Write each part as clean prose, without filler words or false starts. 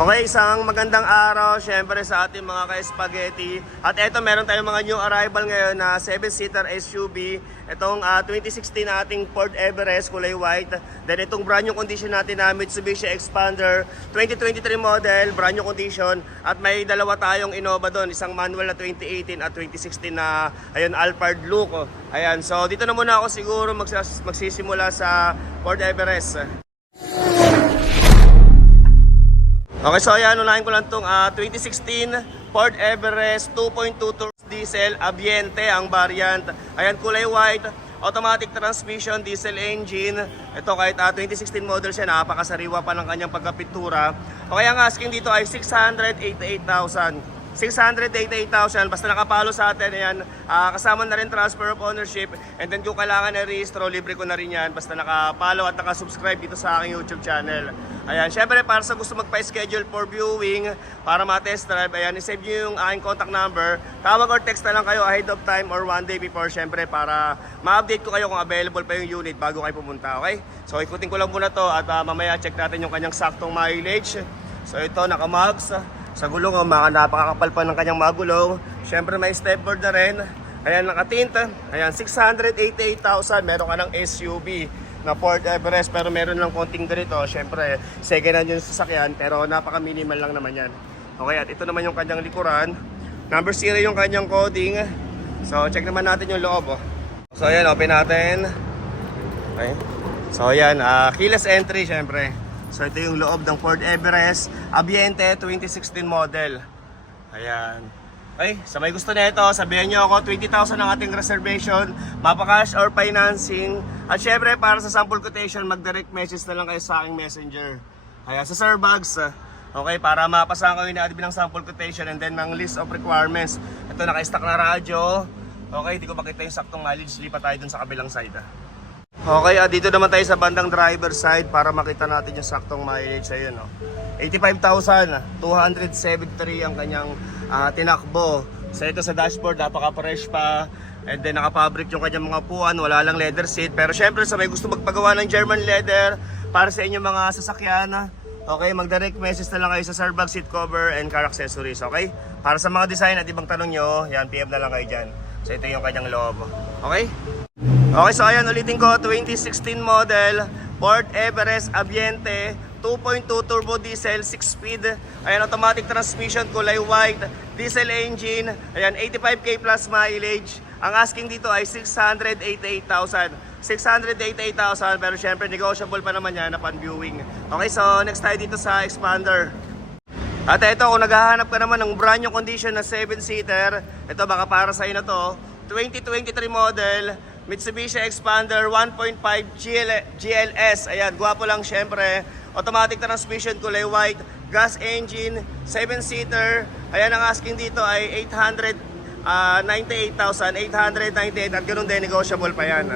Okay, isang magandang araw syempre sa ating mga ka-spaghetti. At eto, meron tayong mga new arrival ngayon na 7-seater SUV. Itong 2016 na ating Ford Everest, kulay white. Then itong brand new condition natin na Mitsubishi Expander 2023 model, brand new condition. At may dalawa tayong Innova doon, isang manual na 2018 at 2016 na ayun, Alphard look. Ayan, so dito na muna ako siguro magsisimula sa Ford Everest. Okay, so ayan, unahin ko lang itong 2016 Ford Everest 2.2 turbo diesel Ambiente ang variant. Ayan, kulay white, automatic transmission, diesel engine. Ito kahit 2016 model siya, napakasariwa pa ng kanyang pagkapintura. Okay, ang asking dito ay 688,000. 688,000 basta nakapalo sa atin. Ayan, kasama na rin transfer of ownership, and then kung kailangan na rehistro, libre ko na rin yan basta nakapalo at nakasubscribe dito sa aking YouTube channel. Ayan, syempre para sa gusto magpa-schedule for viewing, para ma-test drive, ayan, isave nyo yung aking contact number. Tawag or text na lang kayo ahead of time or one day before, syempre para ma-update ko kayo kung available pa yung unit bago kayo pumunta. Okay, so ikutin ko lang muna to at mamaya check natin yung kanyang saktong mileage. So ito, naka-mags sa gulong, napakakapal pa ng kanyang mga gulong. Siyempre may stepboard na rin. Ayan, nakatint. Ayan, 688,000. Meron ka ng SUV na Ford Everest, pero meron lang konting ganito. Siyempre, second hand yung sasakyan, pero napaka-minimal lang naman yan. Okay, at ito naman yung kanyang likuran. Number 0 yung kanyang coding. So, check naman natin yung loob. So, ayan, open natin. Okay. So, ayan, keyless entry, siyempre. So ito yung loob ng Ford Everest Ambiente 2016 model. Ayan. Okay, sa may gusto nito, sabihan nyo ako, 20,000 ang ating reservation, mapa-cash or financing. At syempre, para sa sample quotation, mag-direct message na lang kayo sa aking messenger. Ayan, sa Sir Bags. Okay, para mapasahan ko yung na-admin ng sample quotation and then ng list of requirements. Ito, naka-stack na radyo. Okay, di ko makita yung saktong mileage. Lipat tayo dun sa kabilang side. Okay, dito naman tayo sa bandang driver side para makita natin yung saktong mileage. Ayun, 85,273 ang kanyang tinakbo. So ito sa dashboard, napaka-fresh pa. And then nakapabric yung kanyang mga upuan, wala lang leather seat. Pero syempre sa may gusto magpagawa ng German leather para sa inyong mga sasakyan, okay, mag-direct message na lang kayo sa Sarbag seat cover and car accessories. Okay, para sa mga design at ibang tanong nyo, yan, PM na lang kayo dyan. So ito yung kanyang loob. Okay. Okay, so ayan, ulitin ko, 2016 model Ford Everest Ambiente 2.2 turbo diesel 6-speed. Ayan, automatic transmission, kulay white, diesel engine. Ayan, 85k plus mileage. Ang asking dito ay 688,000. 688,000, pero syempre negotiable pa naman yan na pan-viewing. Okay, so next tayo dito sa Expander. At ito, kung naghahanap ka naman ng brand new condition na 7-seater, ito baka para sa na to. 2023 model Mitsubishi Expander 1.5 GLS. Ayan, gwapo lang syempre. Automatic transmission, kulay white, gas engine, 7-seater. Ayan, ang asking dito ay 898,898 at ganoon din, negotiable pa yan.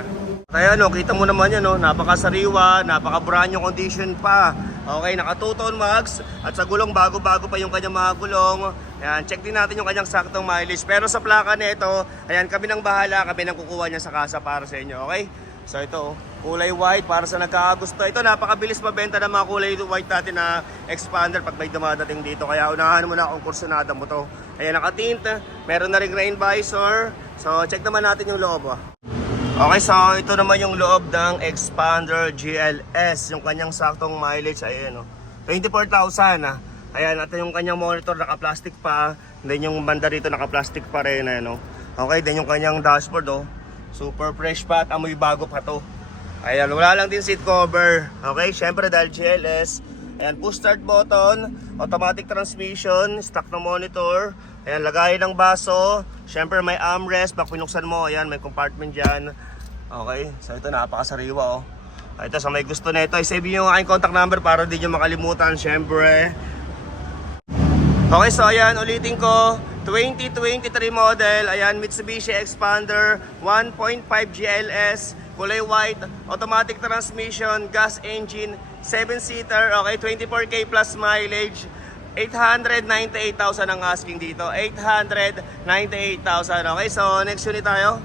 Ayan, kita mo naman yan, napakasariwa, napaka-brand new condition pa. Okay, naka 2-tone mags at sa gulong bago-bago pa yung kanyang mga gulong. Ayan, check din natin yung kanyang saktong mileage. Pero sa plaka nito, ayan, kami nang bahala, kami nang kukuha niya sa kasa para sa inyo, okay? So ito, kulay white para sa nagkakagusto. Ito, napakabilis mabenta ng mga kulay white natin na Expander pag may dumadating dito. Kaya unahan mo na kung kursunada mo to. Ayan, naka-tint, meron na ring rain visor. So check naman natin yung loob. Okay, so ito naman yung loob ng Expander GLS. Yung kanyang saktong mileage, ayan, 24,000. Ayan, at yung kanyang monitor naka-plastic pa. Then yung banda rito naka-plastic pa rin, ayan. Okay, then yung kanyang dashboard, super fresh pa at amoy bago pa to. Ayan, wala lang din seat cover. Okay, syempre dahil GLS. Ayan, push start button, automatic transmission, stock na monitor. Ayan, lagay ng baso. Syempre may armrest, pag pinuksan mo, ayan, may compartment dyan. Okay, so ito napakasariwa, Ito, sa may gusto na ito, i-save nyo yung aking contact number para di nyo makalimutan, syempre. Okay, so ayan, ulitin ko, 2023 model, ayan, Mitsubishi Expander 1.5 GLS, kulay white, automatic transmission, gas engine, 7-seater, okay, 24k plus mileage. 898,000 ang asking dito. 898,000. Okay, so next unit tayo.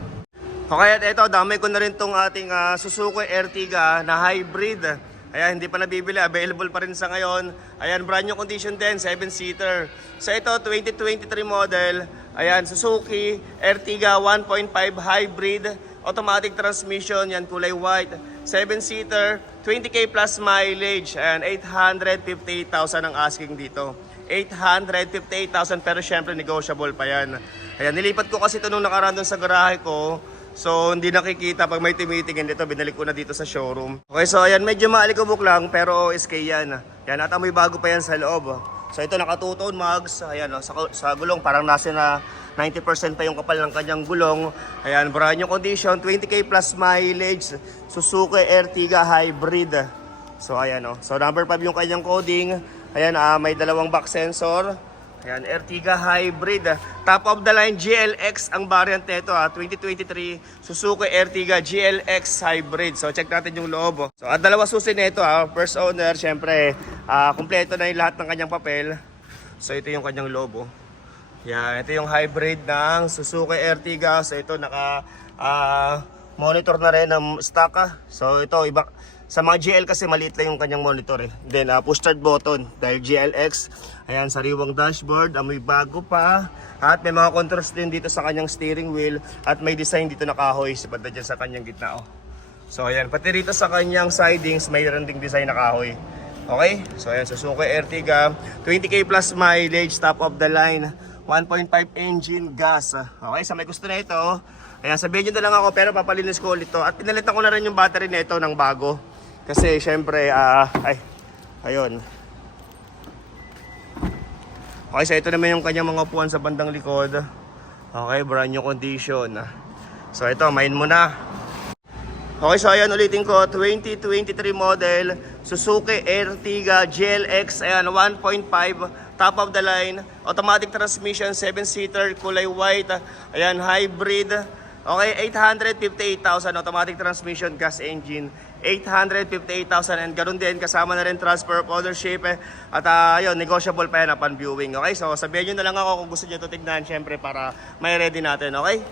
Okay, at ito, damay ko na rin tong ating Suzuki Ertiga na hybrid. Ayan, hindi pa nabibili. Available pa rin sa ngayon. Ayan, brand new condition din, 7-seater. So ito, 2023 model. Ayan, Suzuki Ertiga 1.5 hybrid. Automatic transmission. Yan, kulay white. 7-seater. 20k plus mileage. Ayan, 858,000 ang asking dito. 858,000 pero syempre negotiable pa yan. Ayan, nilipat ko kasi ito nung nakaraan doon sa garahe ko. So, hindi nakikita pag may tumitingin dito. Binalik ko na dito sa showroom. Okay, so ayan, medyo maalikabok lang pero OSK yan. Yan, at amoy bago pa yan sa loob. So, ito naka two-tone mags. Ayan, sa gulong parang nasa na 90% pa yung kapal ng kanyang gulong. Ayan, brand new condition. 20k plus mileage. Suzuki Ertiga hybrid. So, ayan o. So, number 5 yung kanyang coding. Ayan, may dalawang back sensor. Ayan, Ertiga hybrid. Top of the line GLX ang variant nito 2023 Suzuki Ertiga GLX hybrid. So check natin yung loob. So at dalawa susi nito first owner, syempre kumpleto na yung lahat ng kanyang papel. So ito yung kanyang loob. Yan, ito yung hybrid ng Suzuki Ertiga. So ito naka monitor na rin ng stock. So ito iba. Sa mga GL kasi maliit lang yung kanyang monitor eh. Then push start button dahil GLX. Ayan, sariwang dashboard, amoy bago pa. At may mga controls din dito sa kanyang steering wheel. At may design dito na kahoy sa banda dyan sa kanyang gitna. So ayan, pati rito sa kanyang sidings may ding design na kahoy. Okay, so ayan, Suzuki Ertiga 20k plus mileage, top of the line 1.5 engine gas. Okay, sa may gusto na ito, ayan, sabihin nyo na lang ako pero papalinis ko ulit to. At pinalitan ko na rin yung battery nito ng bago. Kasi syempre, ayun. Okay, so ito naman yung kanyang mga upuan sa bandang likod. Okay, brand new condition. So ito, main mo na. Okay, so ayan, ulitin ko, 2023 model, Suzuki Ertiga GLX, ayan, 1.5, top of the line, automatic transmission, 7-seater, kulay white, ayan, hybrid. Okay, 858,000 automatic transmission, gas engine. 858,000 and ganoon din kasama na rin transfer of ownership at ayun, negotiable pa yan upon viewing. Okay, so sabihin nyo na lang ako kung gusto nyo ito tignan syempre para may ready natin. Okay,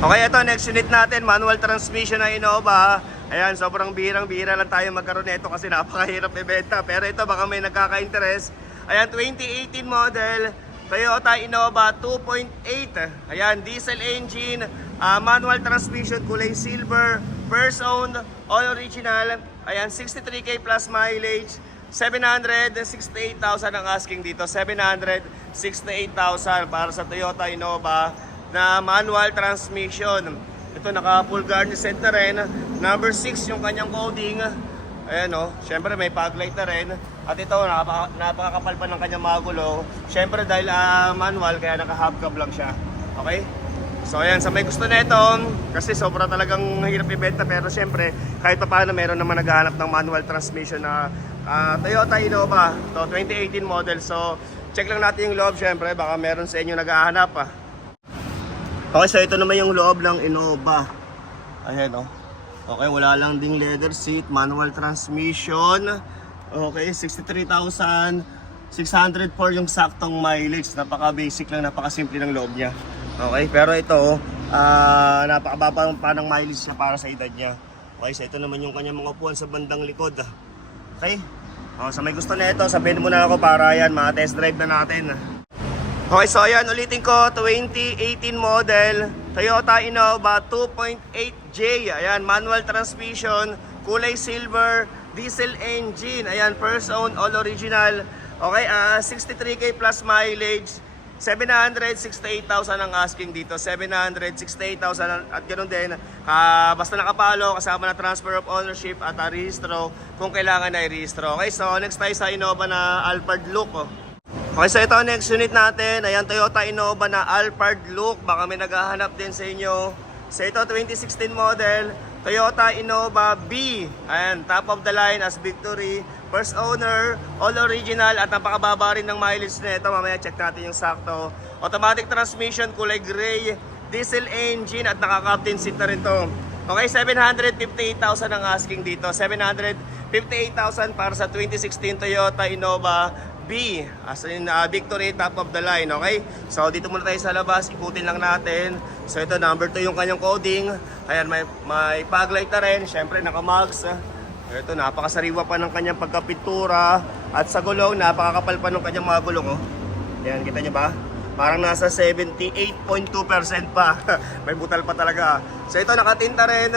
okay, ito next unit natin, manual transmission na Innova. Ayan, sobrang bihirang-bihira lang tayo magkaroon nito kasi napakahirap ibenta, pero ito baka may nagkaka-interest. Ayan, 2018 model Toyota Innova 2.8. Ayan, diesel engine, manual transmission, kulay silver, first owned, all original. Ayan, 63k plus mileage, 768,000 ang asking dito. 768,000 para sa Toyota Innova na manual transmission. Ito naka full garnish set na rin. Number 6 yung kanyang coding. Ayan syempre may fog light na rin. At ito, napakakapal pa ng kanyang mga gulong. Syempre dahil manual, kaya naka-hubcap lang siya. Okay? So ayan, sa may gusto na ito, kasi sobra talagang hirap ibenta. Pero syempre, kahit pa paano meron naman naghahanap ng manual transmission na Toyota Innova. Ito, 2018 model. So, check lang natin yung loob syempre. Baka meron sa inyo naghahanap Okay, so ito naman yung loob ng Innova. Ayan Okay, wala lang ding leather seat, manual transmission. Okay, 63,604 yung saktong mileage. Napaka-basic lang, napaka-simple ng loob niya. Okay, pero ito, napakababa pa ng mileage niya para sa edad niya. Okay, so ito naman yung kanyang mga upuan sa bandang likod. Okay, sa may gusto na ito, sabihin mo na ako para yan, ma-test drive na natin. Okay, so ayan, ulitin ko, 2018 model, Toyota Innova 2.8J. Ayan, manual transmission, kulay silver, diesel engine. Ayan, first owned, all original. Okay, 63k plus mileage. 768,000 ang asking dito. 768,000 at ganoon din. Basta nakapalo, kasama na transfer of ownership at rehistro kung kailangan na i-rehistro. Okay, so next tayo sa Innova na Alphard look. Okay, so ito next unit natin. Ayan, Toyota Innova na Alphard look. Baka may naghahanap din sa inyo. So ito, 2016 model. Toyota Innova B. Ayan, top of the line as Victory. First owner, all original at napakababa rin ng mileage na ito. Mamaya check natin yung sakto. Automatic transmission, kulay gray. Diesel engine at naka-captain seat na rin to. Okay, 758,000 ang asking dito. 758,000 para sa 2016 Toyota Innova B. As in Victory, top of the line. Okay, so dito muna tayo sa labas. Ikutin lang natin. So ito, number 2 yung kanyang coding. Ayan, may fog light na rin. Syempre, naka-mags. Ito, napakasariwa pa ng kanyang pagkapintura. At sa gulong, napakakapal pa ng kanyang mga gulong. Oh. Ayan, kita nyo ba? Parang nasa 78.2% pa. May butal pa talaga. So ito, nakatinta rin.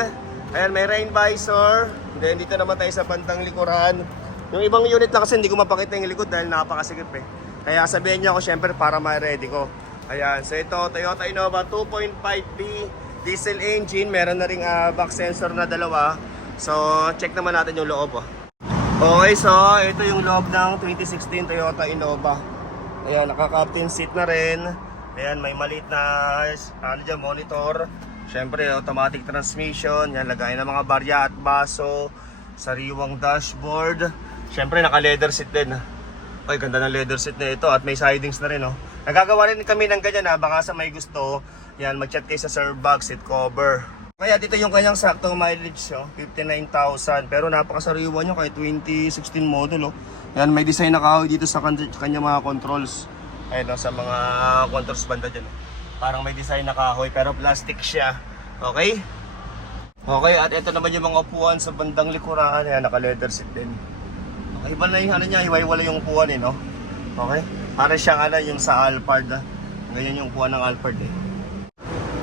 Ayan, may rain visor. Then dito naman tayo sa bandang likuran. Yung ibang unit na kasi hindi ko mapakita yung likod dahil napakasikip eh. Kaya sabihin niyo ako syempre para ma-ready ko. Ayan, so ito, Toyota Innova 2.5B diesel engine. Meron na ring back sensor na dalawa. So, check naman natin yung loob. Oh. Okay, so ito yung loob ng 2016 Toyota Innova. Ayan, naka-captain seat na rin. Ayan, may maliit na monitor. Siyempre, automatic transmission. Yan, lagay ng mga barya at baso. Sariwang dashboard. Siyempre, naka-leather seat din. Ay, ganda ng leather seat na ito. At may sidings na rin. Oh. Nagagawa rin kami ng ganyan. Baka sa may gusto, yan, mag-chat kayo sa Sir Bag seat cover. Kaya dito yung kanyang saktong mileage, 59,000. Pero napakasariwa nyo kahit 2016 model. Yan, may design na kahoy dito sa kanyang mga controls. Ayun, sa mga controls banda dyan. Parang may design na kahoy pero plastic siya. Okay? Okay, at ito naman yung mga upuan sa bandang likuran. Ayan, naka-leather seat din. Okay, iba na yung niya, hiwa-hiwala yung upuan no? Okay? Para siyang yung sa Alphard. Ganyan yung upuan ng Alphard eh.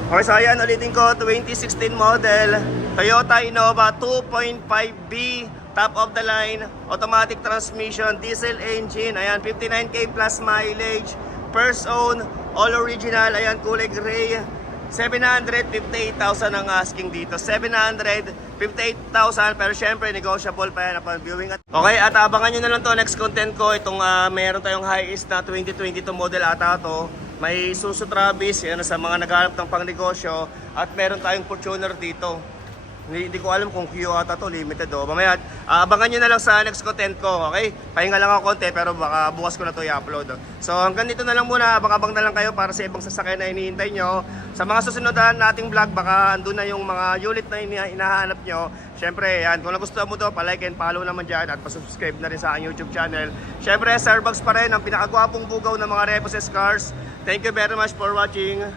Okay, so ayan, ulitin ko, 2016 model, Toyota Innova 2.5B, top of the line, automatic transmission, diesel engine, ayan, 59k plus mileage, first own, all original, ayan, kulay gray, 758,000 ang asking dito, 758,000, pero syempre, negotiable pa yan upon viewing. Okay, at abangan nyo na lang to next content ko, itong meron tayong high-ist na 2022 model ata to. May Isuzu Travis, yan sa mga naghahanap ng pangnegosyo. At meron tayong Fortuner dito. Hindi ko alam kung Q ata to, limited o. Mamaya, abangan nyo na lang sa next content ko, okay? Pahinga lang ako konti pero baka bukas ko na to i-upload. So hanggang dito na lang muna, abang-abang na lang kayo para sa ibang sasakyan na hinihintay nyo. Sa mga susunod nating vlog, baka andun na yung mga unit na hinahanap nyo. Siyempre, yan, kung nagustuhan mo to, palike and follow naman dyan at pasubscribe na rin sa aking YouTube channel. Siyempre, Sir Bugs pa rin ang pinakagwapong bugaw ng mga Reposes cars. Thank you very much for watching.